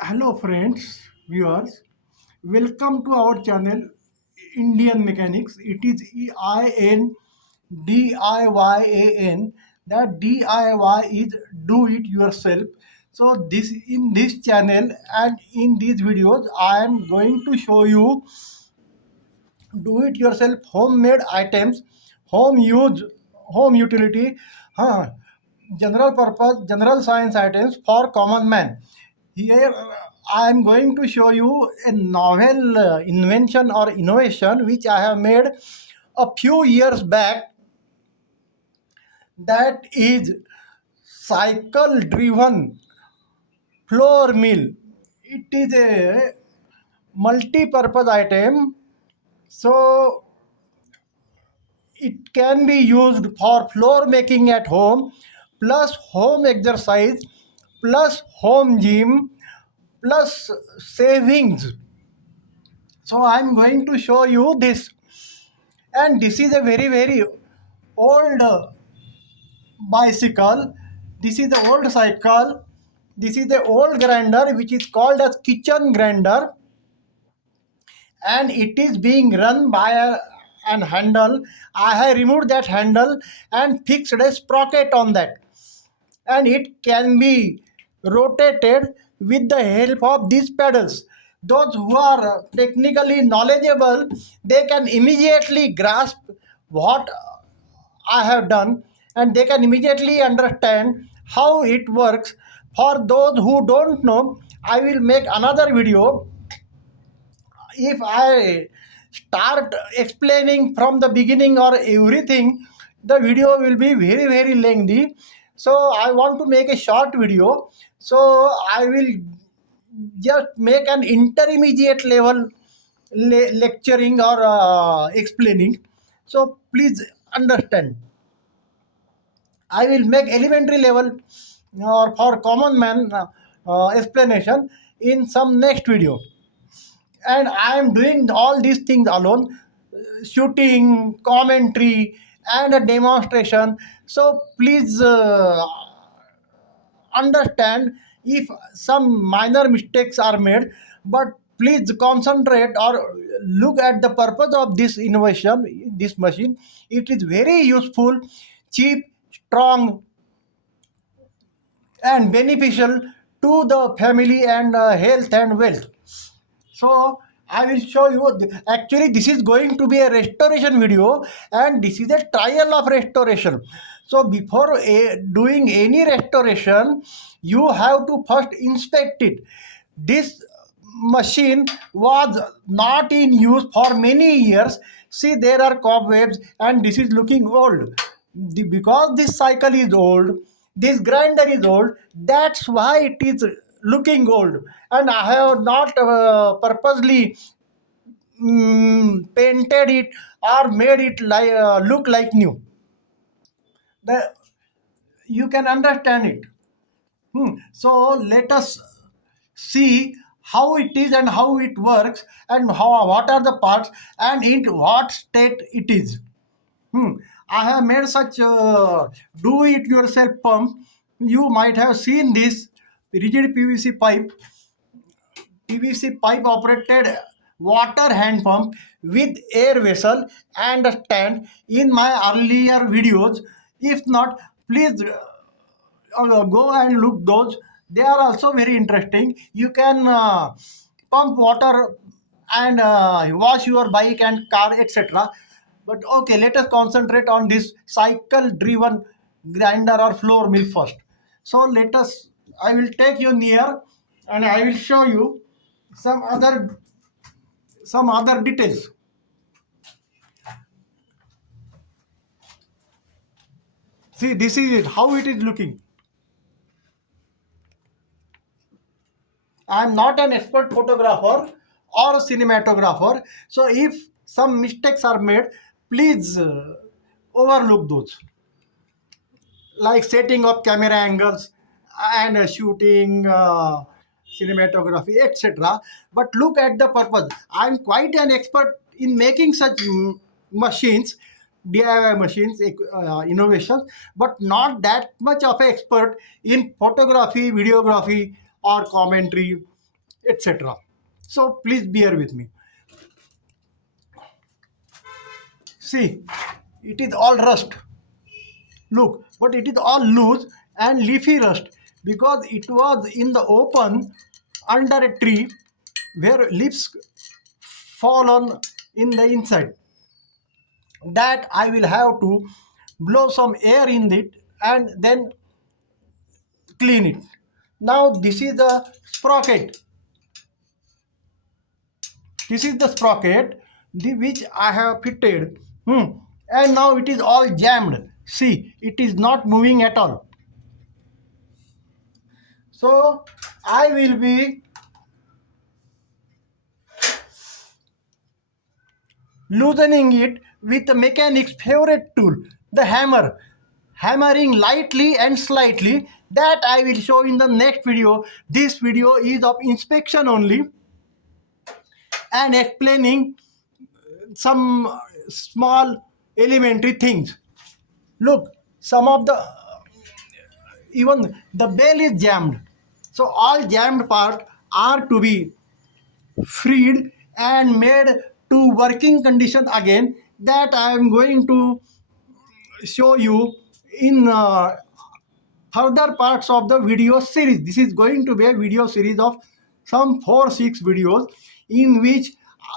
Hello friends, viewers. Welcome to our channel Indian Mechanics. It is INDIYAN. That DIY is do it yourself. So this in this channel and in these videos I am going to show you do it yourself homemade items, home use, home utility, huh, general purpose, general science items for common man. Here I am going to show you a novel invention or innovation which I have made a few years back, that is cycle driven floor mill. It is a multi-purpose item, so it can be used for floor making at home, plus home exercise, plus home gym, plus savings. So I'm going to show you this, and this is a very old bicycle. This is the old cycle. This is the old grinder which is called as kitchen grinder, and it is being run by an handle. I have removed that handle and fixed a sprocket on that, and it can be rotated with the help of these pedals. Those who are technically knowledgeable, they can immediately grasp what I have done, and they can immediately understand how it works. For those who don't know, I will make another video. If I start explaining from the beginning or everything, the video will be very lengthy. So I want to make a short video. So I will just make an intermediate level lecturing or explaining. So please understand. I will make elementary level or for common man explanation in some next video. And I am doing all these things alone, shooting, commentary, and a demonstration. So please understand if some minor mistakes are made, but please concentrate or look at the purpose of this innovation, this machine. It is very useful, cheap, strong, and beneficial to the family and health and wealth. So I will show you. Actually, this is going to be a restoration video, and this is a trial of restoration. So before doing any restoration, you have to first inspect it. This machine was not in use for many years. See, there are cobwebs, and this is looking old. Because this cycle is old, this grinder is old, that's why it is looking old. And I have not purposely painted it or made it look like new. The, you can understand it. So let us see how it is and how it works, and how what are the parts and in what state it is. I have made such do-it-yourself pump. You might have seen this rigid PVC pipe operated water hand pump with air vessel and a stand in my earlier videos. If not, please go and look those. They are also very interesting. You can pump water and wash your bike and car, etc. But okay, let us concentrate on this cycle driven grinder or floor mill first. So let us, I will take you near and I will show you some other details. See, this is it, how it is looking. I am not an expert photographer or cinematographer, so if some mistakes are made, please overlook those, like setting of camera angles and shooting, cinematography, etc. But look at the purpose. I am quite an expert in making such machines, DIY machines, innovations, but not that much of an expert in photography, videography, or commentary, etc. So please bear with me. See, it is all rust. Look, but it is all loose and leafy rust because it was in the open under a tree where leaves fall on in the inside. That I will have to blow some air in it and then clean it. Now this is the sprocket. This is the sprocket which I have fitted. And now it is all jammed. See, it is not moving at all. So I will be loosening it with the mechanic's favorite tool, the hammer. Hammering lightly and slightly. That I will show in the next video. This video is of inspection only and explaining some small elementary things. Look, some of the even the bell is jammed. So all jammed parts are to be freed and made to working condition again. That I am going to show you in further parts of the video series. This is going to be a video series of some 4-6 videos in which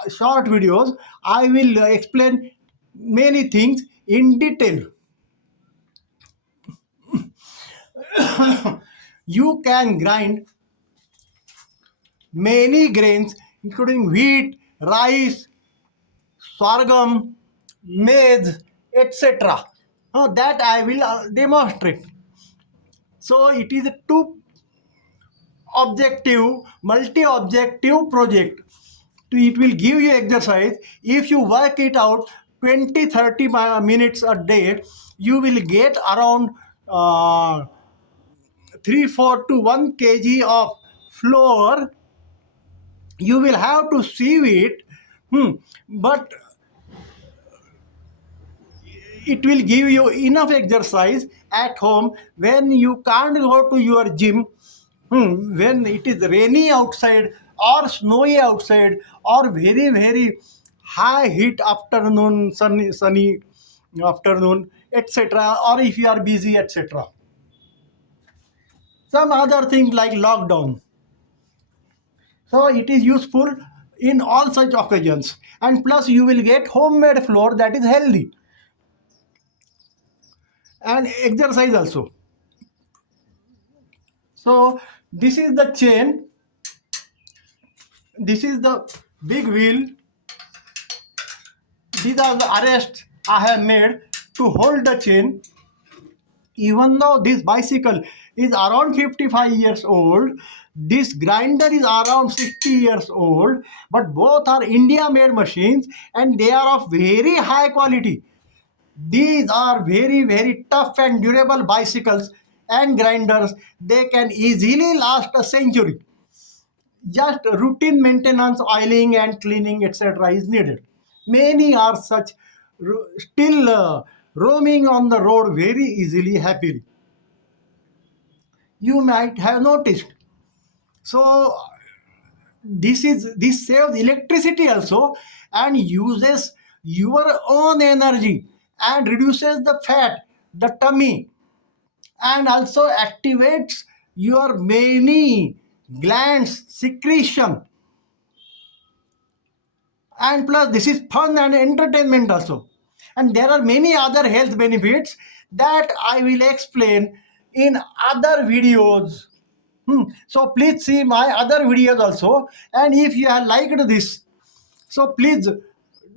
short videos I will explain many things in detail. You can grind many grains including wheat, rice, sorghum, maize, etc. That I will demonstrate. So it is a two objective, multi-objective project. It will give you exercise. If you work it out 20-30 minutes a day, you will get around 3-4 to 1 kg of flour. You will have to sieve it, but it will give you enough exercise at home when you can't go to your gym, when it is rainy outside or snowy outside or very very high heat afternoon, sunny afternoon, etc., or if you are busy, etc. Some other things like lockdown. So it is useful in all such occasions, and plus you will get homemade flour that is healthy and exercise also. So this is the chain. This is the big wheel. These are the arrests I have made to hold the chain. Even though this bicycle is around 55 years old, this grinder is around 60 years old, but both are India made machines and they are of very high quality. These are very very tough and durable bicycles and grinders. They can easily last a century. Just routine maintenance, oiling and cleaning, etc. is needed. Many are such still roaming on the road very easily, happily. You might have noticed. So this saves electricity also and uses your own energy and reduces the fat, the tummy, and also activates your many glands secretion. And plus this is fun and entertainment also, and there are many other health benefits that I will explain in other videos. So please see my other videos also, and if you have liked this, so please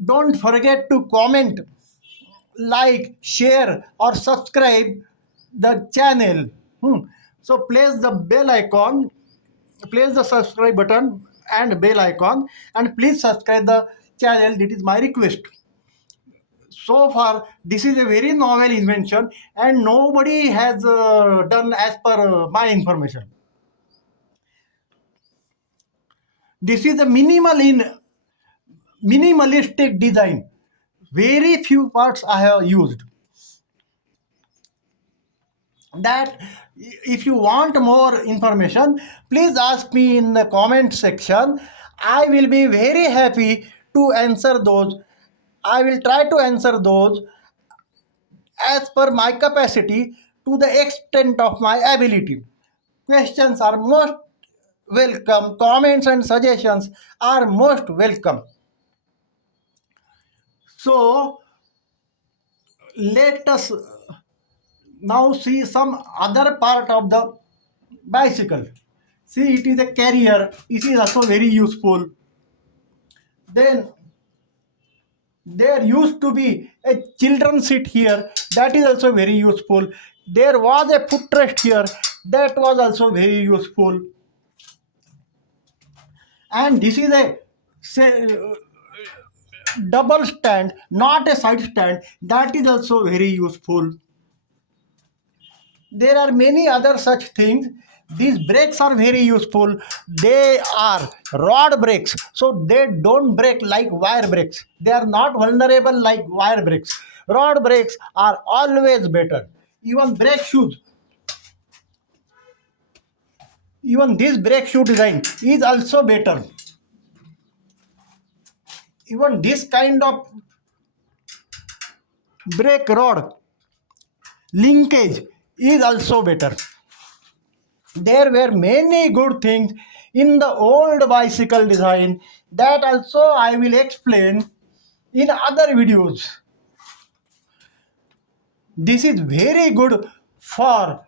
don't forget to comment, like, share or subscribe the channel. So place the bell icon, place the subscribe button and bell icon, and please subscribe the channel. That is my request. So far this is a very novel invention and nobody has done as per my information. This is a minimalistic design. Very few parts I have used. that if you want more information, please ask me in the comment section. I will be very happy to answer those. I will try to answer those as per my capacity to the extent of my ability. Questions are most welcome, comments and suggestions are most welcome. So let us now see some other part of the bicycle. See, it is a carrier, it is also very useful. Then there used to be a children seat here, that is also very useful. There was a footrest here, that was also very useful. And this is a say, double stand, not a side stand, that is also very useful. There are many other such things. These brakes are very useful. They are rod brakes, so they don't break like wire brakes. They are not vulnerable like wire brakes. Rod brakes are always better. Even brake shoes, even this brake shoe design is also better. Even this kind of brake rod linkage is also better. There were many good things in the old bicycle design that also I will explain in other videos. This is very good for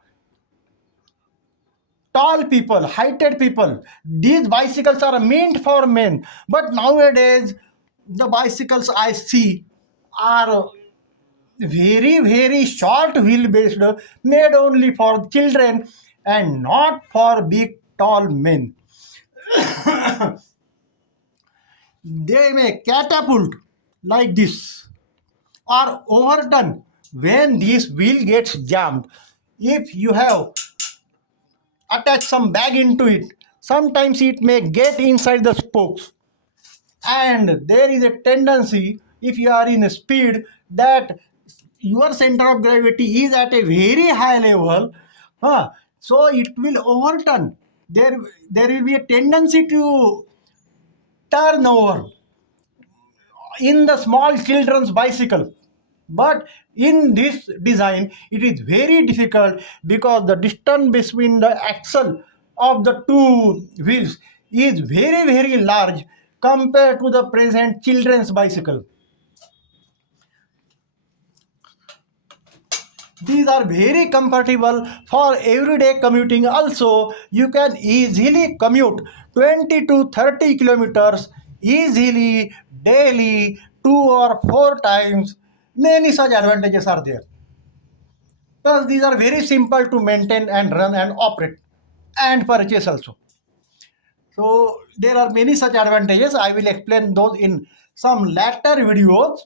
tall people, heighted people. These bicycles are meant for men, but nowadays the bicycles I see are very short wheel based, made only for children and not for big tall men. They may catapult like this or overturn when this wheel gets jammed. If you have attached some bag into it, sometimes it may get inside the spokes, and there is a tendency, if you are in a speed, that your center of gravity is at a very high level, so it will overturn. There will be a tendency to turn over in the small children's bicycle. But in this design it is very difficult because the distance between the axle of the two wheels is very large compared to the present children's bicycle. These are very comfortable for everyday commuting. Also, you can easily commute 20 to 30 kilometers easily daily, 2 or 4 times. Many such advantages are there. Plus, these are very simple to maintain and run and operate and purchase also. So, there are many such advantages. I will explain those in some later videos.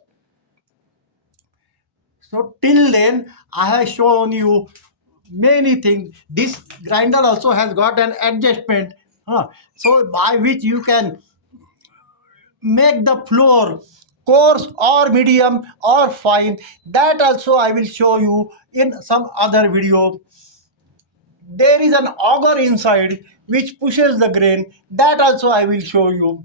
So till then, I have shown you many things. This grinder also has got an adjustment, so by which you can make the floor coarse or medium or fine. That also I will show you in some other video. There is an auger inside which pushes the grain. That also I will show you.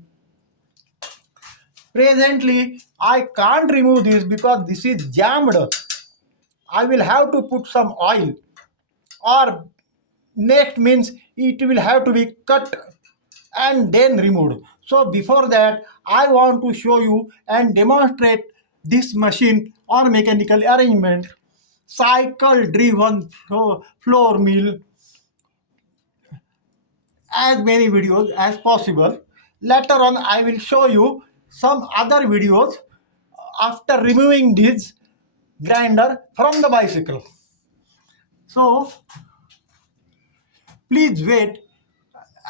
Presently, I can't remove this because this is jammed. I will have to put some oil, or next means it will have to be cut and then removed. So before that, I want to show you and demonstrate this machine or mechanical arrangement, cycle driven floor mill, as many videos as possible. Later on I will show you some other videos after removing this grinder from the bicycle. So please wait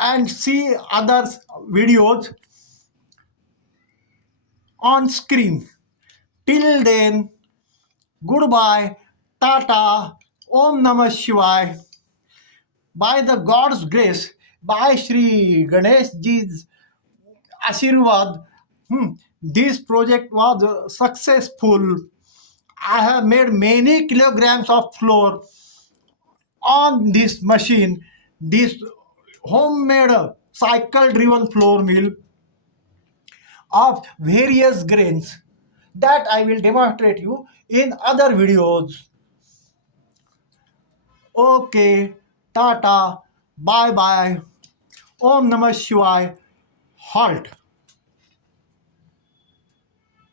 and see other videos on screen. Till then, goodbye, Tata, Om Namah Shivaya. By the God's grace, by Shri Ganesh Ji's Ashirwad, this project was successful. I have made many kilograms of flour on this machine, this homemade cycle driven flour mill of various grains that I will demonstrate you in other videos. Okay, tata, bye bye, Om Namah Shivaya, halt.